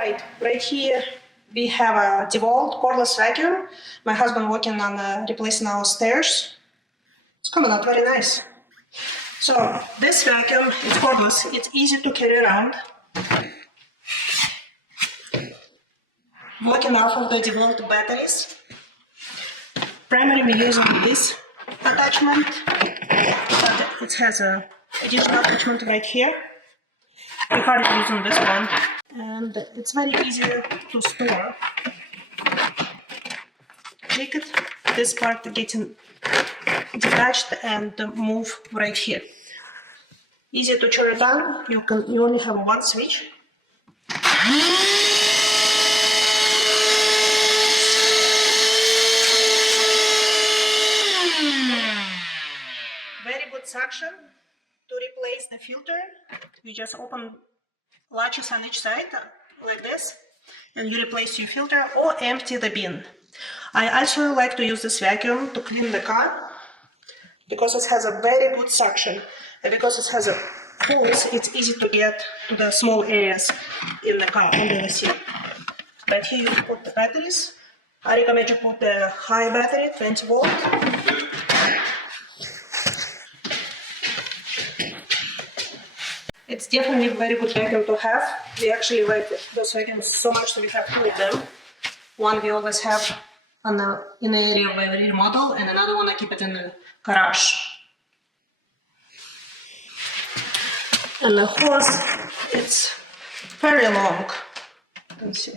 Right here we have a DEWALT cordless vacuum. My husband working on replacing our stairs. It's coming out very nice. So this vacuum is cordless. It's easy to carry around. Working off of the DEWALT batteries. Primarily we're using this attachment, but it has a additional attachment right here. We are using this one, and it's very easy to store. Take it, this part getting detached and move right here. Easy to turn it on. You only have one switch. Very good suction. To replace the filter, you just open latches on each side like this, and you replace your filter or empty the bin. I also like to use this vacuum to clean the car because it has a very good suction, and because it has a holes, it's easy to get to the small areas in the car under the seat. But here you put the batteries. I recommend you put the high battery, 20 volt. It's definitely a very good vacuum to have. We actually like those vacuums so much that we have two of them. One we always have in the area where we remodel, and another one I keep it in the garage. And the hose, it's very long. You can see.